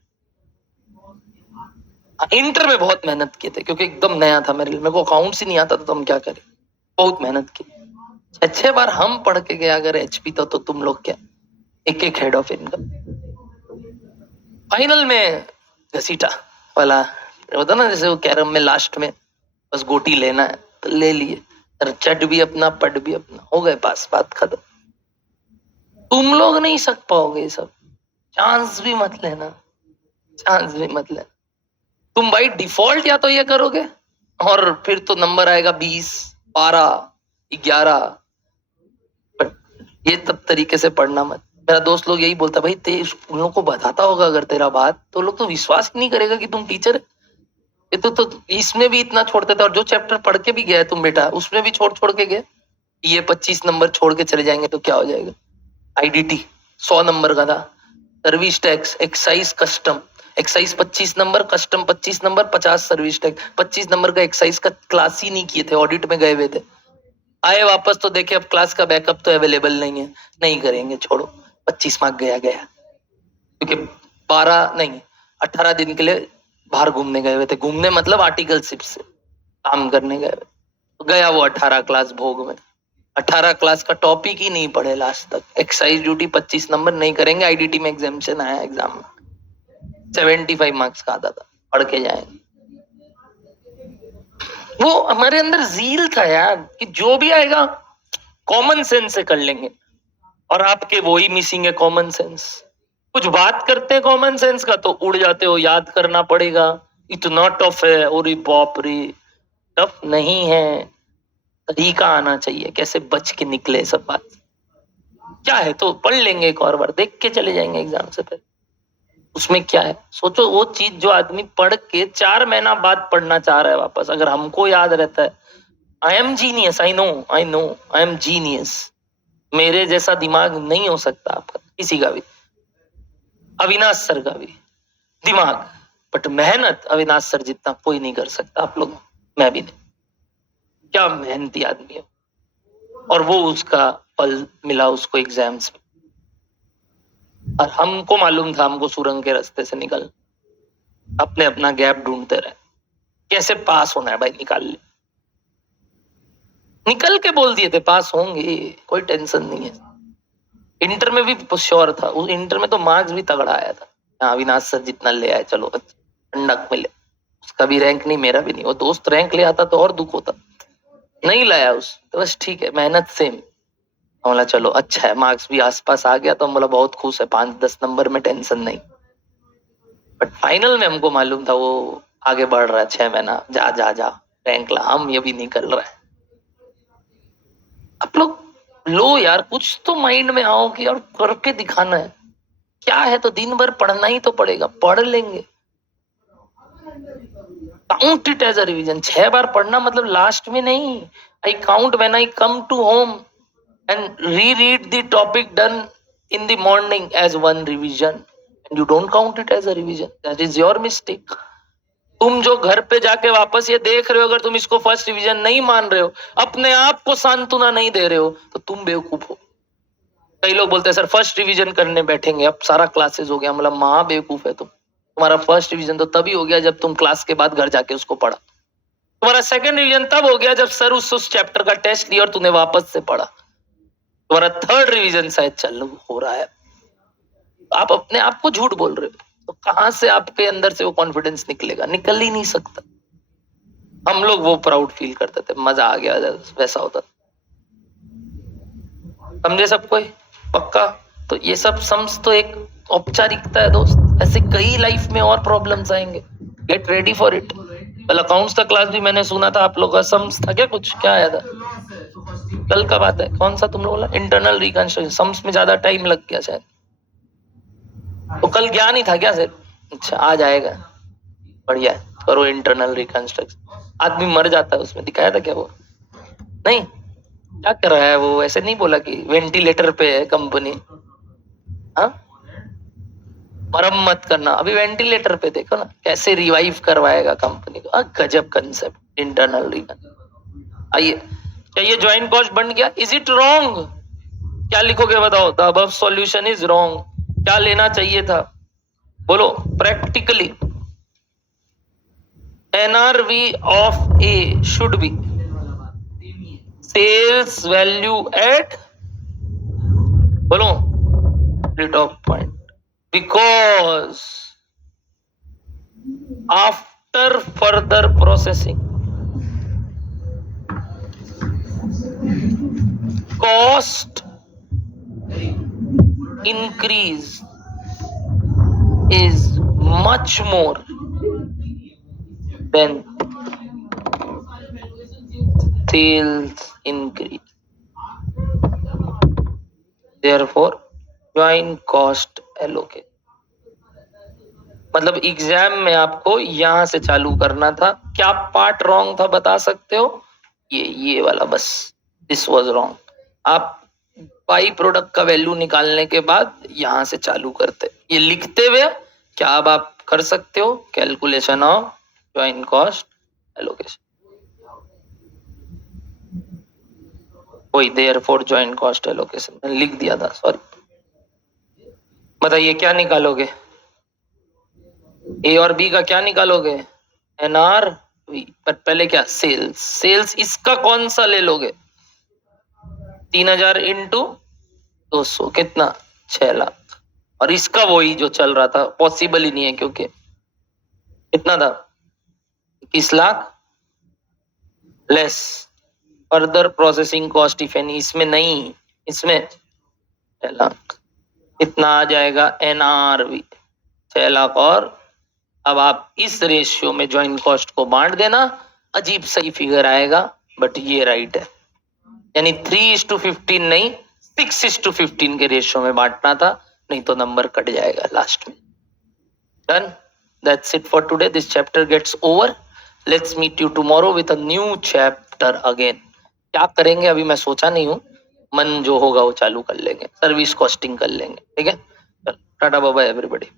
इंटर में बहुत मेहनत किए थे क्योंकि एकदम नया था मेरे लिए, मेरे को अकाउंट्स ही नहीं आता था, तो हम क्या करें, बहुत मेहनत की। 6 बार हम पढ़ के गए अगर एचपी तो तुम लोग क्या, एक हेड ऑफ इनकम। फाइनल में घसीटा वाला होता ना, जैसे वो कैरम में लास्ट में बस गोटी लेना है, तो ले लिए। चट भी अपना, पट भी अपना, हो गए पास, बात खत्म। तुम लोग नहीं सक पाओगे ये सब, चांस भी मत लेना, चांस भी मत लेना। तुम भाई डिफॉल्ट या तो ये करोगे और फिर तो नंबर आएगा 20, 12, 11। बट ये तब तरीके से पढ़ना मत। मेरा दोस्त लोग यही बोलता, भाई उन लोग को बताता होगा अगर तेरा बात, तो लोग तो विश्वास ही नहीं करेगा कि तुम टीचर है। ये तो इसमें भी इतना छोड़ते थे, और जो चैप्टर पढ़ के भी गया तुम बेटा, उसमें भी छोड़ छोड़ के गए। ये 25 नंबर छोड़ के चले जाएंगे तो क्या हो जाएगा। आईडीटी 100 नंबर का था, service tax, excise, custom. Excise 25 number, custom 25 number, 50 service tax. 25 number का एक्साइज का क्लास ही नहीं किए थे, ऑडिट में गए हुए थे। आए वापस तो देखे अब क्लास का बैकअप तो अवेलेबल नहीं है, नहीं करेंगे, छोड़ो। 25 मार्क गया क्योंकि 12 नहीं 18 दिन के लिए बाहर घूमने गए हुए थे। घूमने मतलब आर्टिकलशिप से काम करने गए हुए, तो गया वो 18 क्लास भोग में। 18 क्लास का टॉपिक ही नहीं पढ़े लास्ट तक। एक्साइज ड्यूटी 25 नंबर नहीं करेंगे, आईडीटी में एग्जामिनेशन आया, एग्जाम में 75 मार्क्स का आता था, पढ़ के जाएंगे। वो हमारे अंदर जील था यार कि जो भी आएगा कॉमन सेंस से कर लेंगे, और आपके वो ही मिसिंग है कॉमन सेंस। कुछ बात करते हैं कॉमन सेंस का तो उड़ जाते हो, याद करना पड़ेगा, इतना टफ है, और बाप रे टफ नहीं है, तरीका आना चाहिए कैसे बच के निकले सब बात। क्या है तो पढ़ लेंगे, एक और बार देख के चले जाएंगे एग्जाम से पहले, उसमें क्या है। सोचो वो चीज जो आदमी पढ़ के 4 महीना बाद पढ़ना चाह रहा है वापस, अगर हमको याद रहता है। I am genius, I know, I am genius. मेरे जैसा दिमाग नहीं हो सकता आपका, किसी का भी, अविनाश सर का भी दिमाग, बट मेहनत अविनाश सर जितना कोई नहीं कर सकता आप लोग, मैं भी नहीं। क्या मेहनती आदमी है, और वो उसका फल मिला उसको एग्जाम्स में। और हमको मालूम था हमको सुरंग के रास्ते से निकल, अपने अपना गैप ढूंढते रहे, कैसे पास होना है भाई, निकाल ले, निकल के बोल दिए थे पास होंगे, कोई टेंशन नहीं है। इंटर में भी श्योर था, उस इंटर में तो मार्क्स भी तगड़ा आया था। हाँ, अविनाश सर जितना ले आए चलो ठंडक मिले, उसका भी रैंक नहीं मेरा भी नहीं, वो दोस्त रैंक ले आता तो और दुख होता, नहीं लाया उस, तो बस ठीक है, मेहनत सेम। बोला चलो अच्छा है, मार्क्स भी आसपास आ गया तो हम बोला बहुत खुश है, 5-10 नंबर में टेंशन नहीं। बट फाइनल में हमको मालूम था वो आगे बढ़ रहा है, 6 महीना जा जा जा रैंक ला, हम ये भी नहीं कर रहा है। आप लोग लो यार, कुछ तो माइंड में आओ कि और करके दिखाना है। क्या है तो दिन भर पढ़ना ही तो पड़ेगा, पढ़ लेंगे। Count it as a revision. 6 बार पढ़ना मतलब लास्ट में नहीं। I count when I come to home and reread the topic done in the morning as one revision, and you don't count it as a revision. That is your mistake. तुम जो घर पे जाके वापस ये देख रहे हो, अगर तुम इसको फर्स्ट रिवीजन नहीं मान रहे हो, अपने आप को सांत्वना नहीं दे रहे हो, तो तुम बेवकूफ हो। कई लोग बोलते हैं सर फर्स्ट रिवीजन करने बैठेंगे, अब सारा क्लासेस हो गया, मतलब महा बेवकूफ है तुम। तुम्हारा फर्स्ट रिवीजन तो तभी हो गया जब तुम क्लास के बाद घर जाके उसको पढ़ा। तुम्हारा सेकंड रिवीजन तब हो गया जब सर उस चैप्टर का टेस्ट लिया और तूने वापस से पढ़ा। तुम्हारा थर्ड रिवीजन शायद चालू हो रहा है। आप अपने आप को झूठ बोल रहे हो, तो कहां से आपके अंदर से वो कॉन्फिडेंस निकलेगा? निकल ही नहीं सकता। हम लोग वो प्राउड फील करते थे, मजा आ गया, वैसा होता। समझे सब कोई? पक्का? तो ये सब सम्स तो एक औपचारिकता है दोस्त, ऐसे कई लाइफ में और प्रॉब्लम्स आएंगे। Get ready for it. कल अकाउंट्स का क्लास भी मैंने सुना था, आप लोग का सम्स था क्या? कुछ क्या आया था कल का? बात है कौन सा तुम लोग बोला? Internal reconstruction. सम्स में ज्यादा टाइम लग गया शायद, तो कल ज्ञान ही था क्या सर? अच्छा, आ जाएगा, बढ़िया है, करो इंटरनल रिकंस्ट्रक्शन। आदमी मर जाता है उसमें, दिखाया था क्या वो? नहीं, क्या कर रहा है वो? ऐसे नहीं बोला कि वेंटिलेटर पे है कंपनी, हाँ मरम्मत करना, अभी वेंटिलेटर पे देखो ना कैसे रिवाइव करवाएगा कंपनी को। गजब कंसेप्ट इंटरनल रिकंस्ट्रक्शन। आइए, क्या ये ज्वाइंट कॉस्ट बन गया? Is it wrong? क्या लिखोगे बताओ? The above solution is wrong. क्या लेना चाहिए था? बोलो practically. NRV of A should be sales value at, बोलो top point, because after further processing cost increase is much more than sales increase. Therefore, joint cost allocate. मतलब exam में आपको यहां से चालू करना था। क्या पार्ट रॉन्ग था बता सकते हो? ये वाला बस, दिस वाज रॉन्ग। आप बाई प्रोडक्ट का वैल्यू निकालने के बाद यहां से चालू करते, ये लिखते हुए क्या अब आप कर सकते हो? Calculation of joint cost allocation. वही देयरफॉर जॉइंट कॉस्ट एलोकेशन मैंने लिख दिया था, सॉरी। बताइए क्या निकालोगे? ए और बी का क्या निकालोगे? NRV। पर पहले क्या? सेल्स। सेल्स इसका कौन सा ले लोगे? 3000 इंटू 200 कितना? 6 लाख। और इसका वही जो चल रहा था, पॉसिबल ही नहीं है क्योंकि कितना था? 21 lakh less further processing cost if any. इसमें नहीं, इसमें 6 लाख। इतना आ जाएगा NRV 6 लाख। और अब आप इस रेशियो में ज्वाइंट कॉस्ट को बांट देना, अजीब सही फिगर आएगा, बट ये राइट है। यानी 3:15 नहीं, 6:15 के रेशियो में बांटना था, नहीं तो नंबर कट जाएगा लास्ट में। Done, that's it for today. This chapter gets over. Let's meet you tomorrow with a new chapter again. क्या करेंगे अभी मैं सोचा नहीं हूँ, मन जो होगा वो चालू कर लेंगे, सर्विस कॉस्टिंग कर लेंगे, ठीक है? Tata bye bye everybody.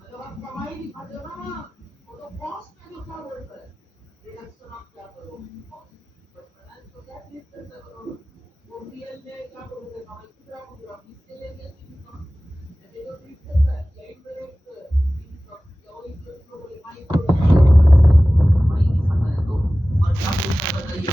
मतलब आप कमाई दिखाते हो ना, वो तो कॉस्ट का जो क्या बोलता है, रिडक्शन आप क्या करोगे?